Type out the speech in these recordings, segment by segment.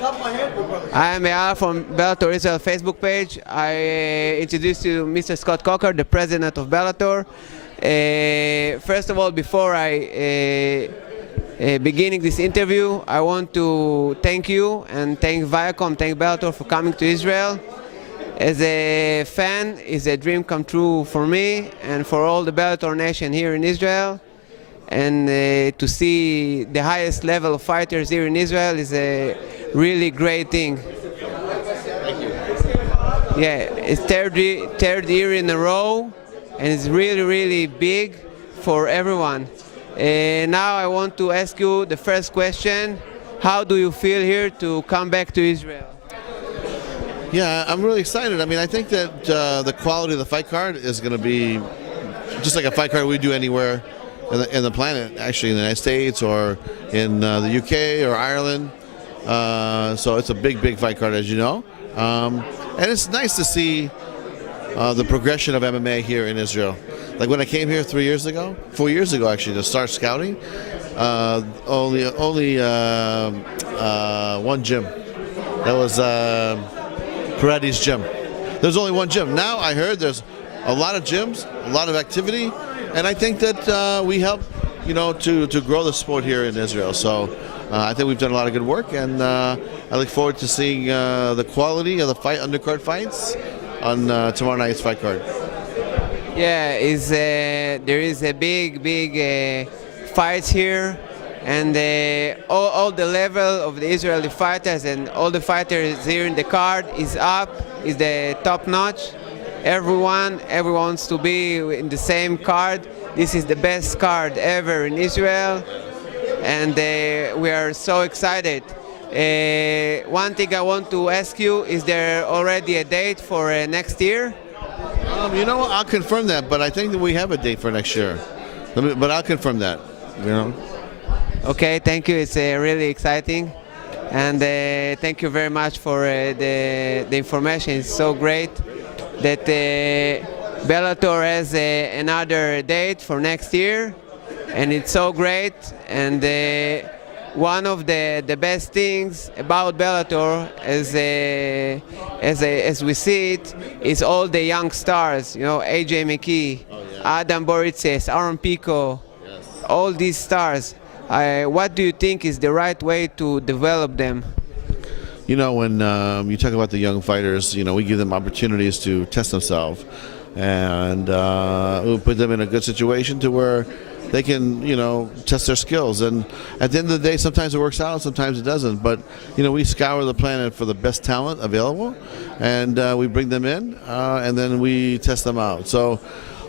I am Eyal from Bellator Israel Facebook page. I introduce you Mr. Scott Coker, the president of Bellator. First of all, before I beginning this interview, I want to thank you and thank Viacom, thank Bellator for coming to Israel. As a fan, it's a dream come true for me and for all the Bellator nation here in Israel. And to see the highest level of fighters here in Israel is a really great thing. Thank you. Yeah, it's third year in a row, and it's really, really big for everyone. Now I want to ask you the first question. How do you feel here to come back to Israel? Yeah, I'm really excited. I mean, I think that the quality of the fight card is going to be just like a fight card we do anywhere in the planet, actually in the United States or in the UK or Ireland. So it's a big fight card, as you know. And it's nice to see the progression of MMA here in Israel. Like when I came here 4 years ago actually, to start scouting, only one gym. That was Paradis gym. There's only one gym. Now I heard there's a lot of gyms, a lot of activity, and I think that we help, to grow the sport here in Israel. So I think we've done a lot of good work, and I look forward to seeing the quality of the undercard fights on tomorrow night's fight card. Yeah, there is a big fights here, and all the level of the Israeli fighters and all the fighters here in the card is the top notch. Everyone wants to be in the same card. This is the best card ever in Israel, and we are so excited. One thing I want to ask you, is there already a date for next year? I'll confirm that, but I think that we have a date for next year. But I'll confirm that, Okay, thank you. It's really exciting. And thank you very much for the information. It's so great that Bellator has another date for next year. And it's so great. And one of the best things about Bellator, as we see it, is all the young stars. AJ McKee, Adam Boritzes, Aaron Pico, all these stars. What do you think is the right way to develop them? When you talk about the young fighters, we give them opportunities to test themselves, and we put them in a good situation to where they can, test their skills. And at the end of the day, sometimes it works out, sometimes it doesn't. But, we scour the planet for the best talent available, and we bring them in, and then we test them out. So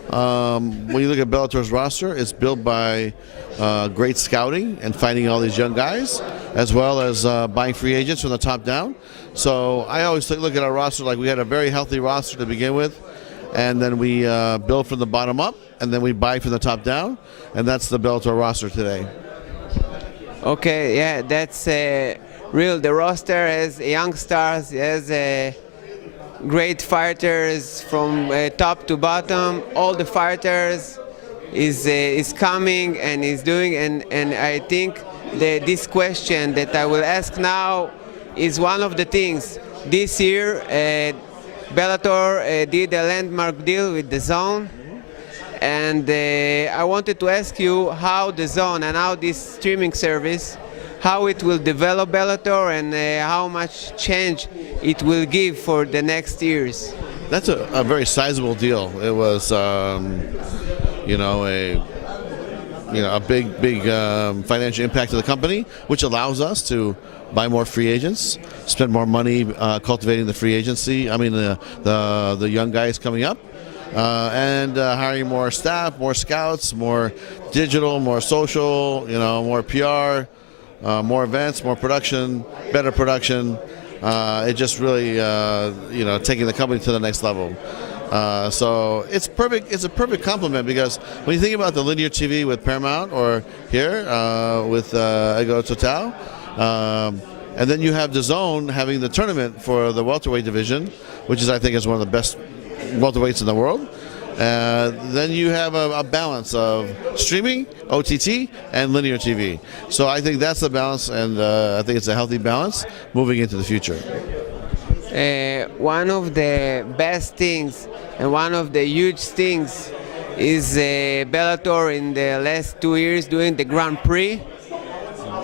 when you look at Bellator's roster, it's built by great scouting and finding all these young guys, as well as buying free agents from the top down. So I always look at our roster like we had a very healthy roster to begin with, and then we build from the bottom up, and then we buy from the top down, and that's the Bellator roster today. Okay, yeah, that's real. The roster has young stars, has great fighters from top to bottom. All the fighters is coming and is doing, and I think that this question that I will ask now is one of the things. This year, Bellator did a landmark deal with the Zone, and I wanted to ask you how the Zone and how this streaming service, how it will develop Bellator, and how much change it will give for the next years. That's a very sizable deal. It was, a big financial impact to the company, which allows us to buy more free agents, spend more money cultivating the free agency. I mean, the young guys coming up, and hiring more staff, more scouts, more digital, more social, more PR, more events, more production, better production. It just really, taking the company to the next level. So it's perfect. It's a perfect complement, because when you think about the linear TV with Paramount or here with Ego Total, and then you have the Zone having the tournament for the welterweight division, which I think is one of the best welterweights in the world. then you have a balance of streaming, OTT, and linear TV. So I think that's the balance, and I think it's a healthy balance moving into the future. One of the best things and one of the huge things is Bellator in the last 2 years doing the Grand Prix.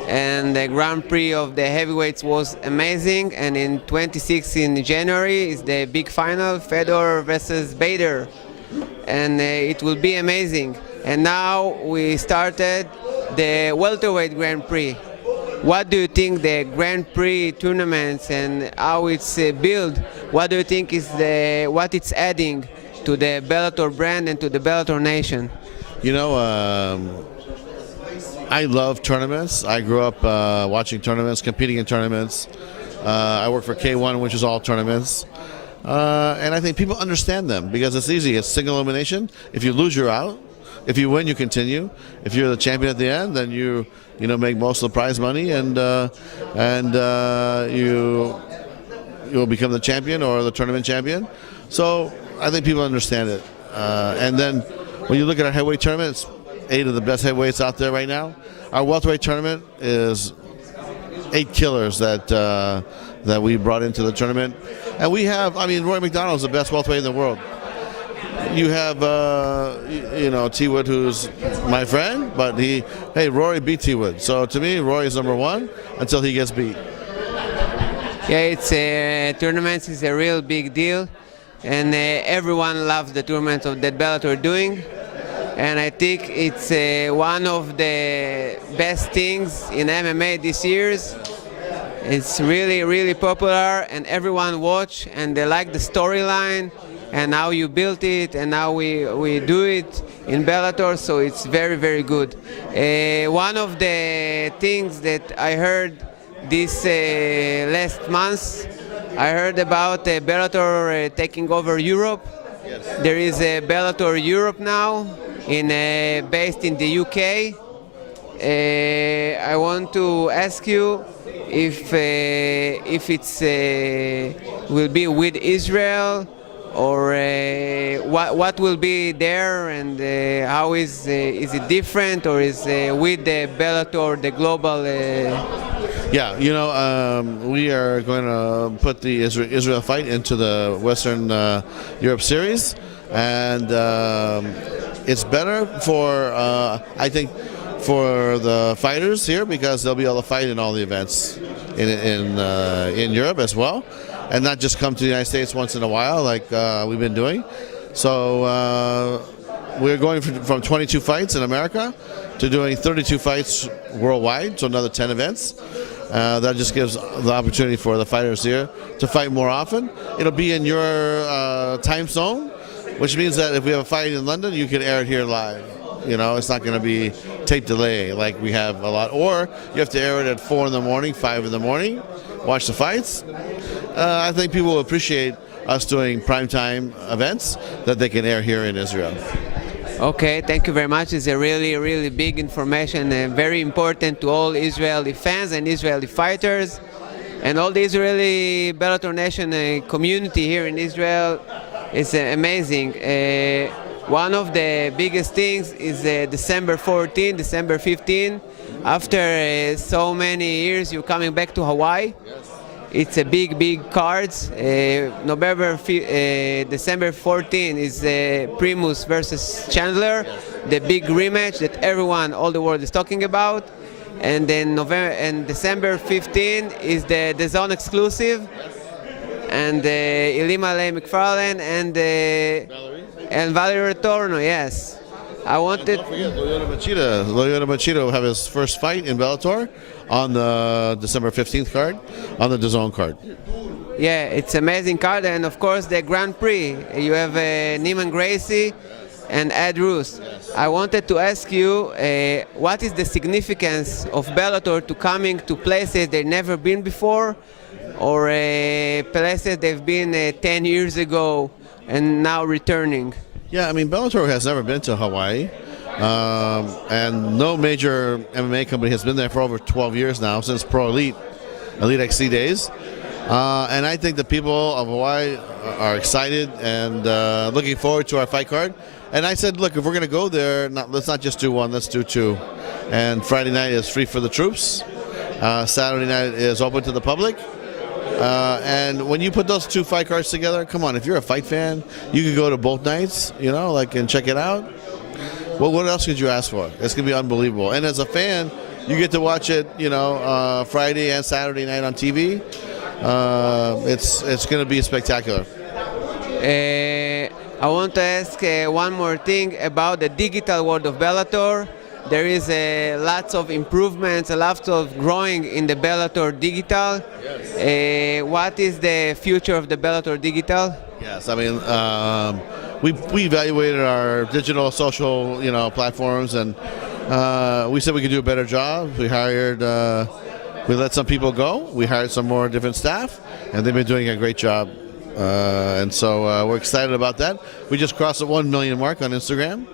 And the Grand Prix of the heavyweights was amazing. And in 26 in January is the big final, Fedor versus Bader. And it will be amazing. And now we started the welterweight Grand Prix. What do you think the Grand Prix tournaments and how it's built? What do you think is what it's adding to the Bellator brand and to the Bellator nation? You know, I love tournaments. I grew up watching tournaments, competing in tournaments. I work for K1, which is all tournaments. And I think people understand them because it's easy. It's single elimination. If you lose, you're out. If you win, you continue. If you're the champion at the end, then you make most of the prize money, and you'll become the champion or the tournament champion. So I think people understand it. And then when you look at our heavyweight tournament, it's 8 of the best heavyweights out there right now. Our welterweight tournament is 8 killers that we brought into the tournament. And we have, Roy McDonald's the best welterweight in the world. You have, T. Wood, who's my friend, but Rory beat T. Wood. So to me, Rory is number 1 until he gets beat. Yeah, it's tournaments is a real big deal, and everyone loves the tournaments of that Bellator doing. And I think it's one of the best things in MMA this year. It's really, really popular, and everyone watch, and they like the storyline and how you built it, and how we do it in Bellator. So it's very, very good. One of the things that I heard this last month, I heard about Bellator taking over Europe. Yes. There is a Bellator Europe now, based in the UK. I want to ask you if it's will be with Israel, or what will be there, and how is it different, or is with the Bellator the global? Yeah, we are going to put the Israel fight into the Western Europe series, and it's better for I think for the fighters here, because they'll be able to fight in all the events in Europe as well, and not just come to the United States once in a while like we've been doing. So we're going from 22 fights in America to doing 32 fights worldwide, so another 10 events. That just gives the opportunity for the fighters here to fight more often. It'll be in your time zone, which means that if we have a fight in London, you can air it here live. It's not going to be tape delay like we have a lot. Or you have to air it at 4 in the morning, 5 in the morning, watch the fights. I think people will appreciate us doing primetime events that they can air here in Israel. Okay, thank you very much. It's a really, really big information and very important to all Israeli fans and Israeli fighters and all the Israeli Bellator Nation community here in Israel. It's amazing. One of the biggest things is December 14, December 15. After so many years, you're coming back to Hawaii. Yes. It's a big cards. December 14 is Primus versus Chandler, yes. The big rematch that everyone, all the world is talking about. And then December 15 is the DAZN exclusive, yes. And Ilima-Lei McFarlane and Valerie Retorno, yes. I wanted. Don't forget, Loyola Machida will have his first fight in Bellator on the December 15th card, on the DAZN card. Yeah, it's amazing card, and of course the Grand Prix. You have Neiman Gracie and Ed Roos. Yes. I wanted to ask you, what is the significance of Bellator to coming to places they've never been before, or places they've been 10 years ago and now returning? Yeah, Bellator has never been to Hawaii, and no major MMA company has been there for over 12 years now, since Pro Elite XC days. And I think the people of Hawaii are excited and looking forward to our fight card. And I said, look, if we're going to go there, let's not just do one, let's do two. And Friday night is free for the troops. Saturday night is open to the public. And when you put those two fight cards together, come on, if you're a fight fan, you could go to both nights, and check it out. Well, what else could you ask for? It's going to be unbelievable. And as a fan, you get to watch it, Friday and Saturday night on TV. It's going to be spectacular. I want to ask one more thing about the digital world of Bellator. There is lots of improvements, a lot of growing in the Bellator digital. Yes. What is the future of the Bellator digital? Yes, I mean, we evaluated our digital social, platforms, and we said we could do a better job. We let some people go. We hired some more different staff, and they've been doing a great job. And so we're excited about that. We just crossed the 1 million mark on Instagram.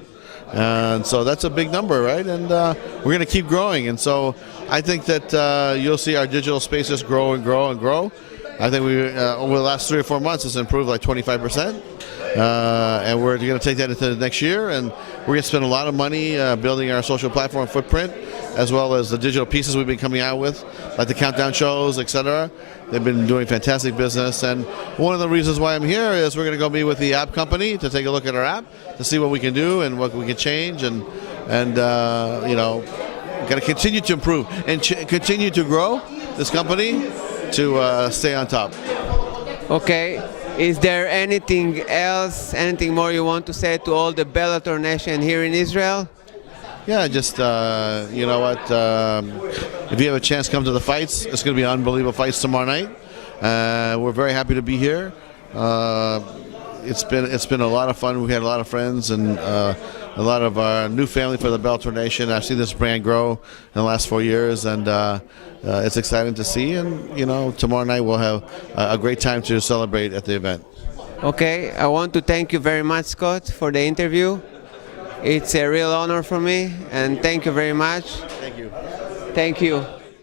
And so that's a big number, right? And we're going to keep growing. And so I think that you'll see our digital spaces grow and grow and grow. I think over the last 3 or 4 months, it's improved like 25%. And we're going to take that into the next year. And we're going to spend a lot of money building our social platform footprint, as well as the digital pieces we've been coming out with, like the countdown shows, etc. They've been doing fantastic business. And one of the reasons why I'm here is we're going to go meet with the app company to take a look at our app, to see what we can do and what we can change, and got to continue to improve and continue to grow this company to stay on top. Okay. Is there anything else, anything more you want to say to all the Bellator nation here in Israel? Yeah, just, you know what, if you have a chance, come to the fights. It's going to be unbelievable fights tomorrow night. We're very happy to be here. It's been a lot of fun. We had a lot of friends and a lot of our new family for the Bellator Nation. I've seen this brand grow in the last 4 years, and it's exciting to see. And tomorrow night we'll have a great time to celebrate at the event. Okay, I want to thank you very much, Scott, for the interview. It's a real honor for me, and thank you very much. Thank you. Thank you.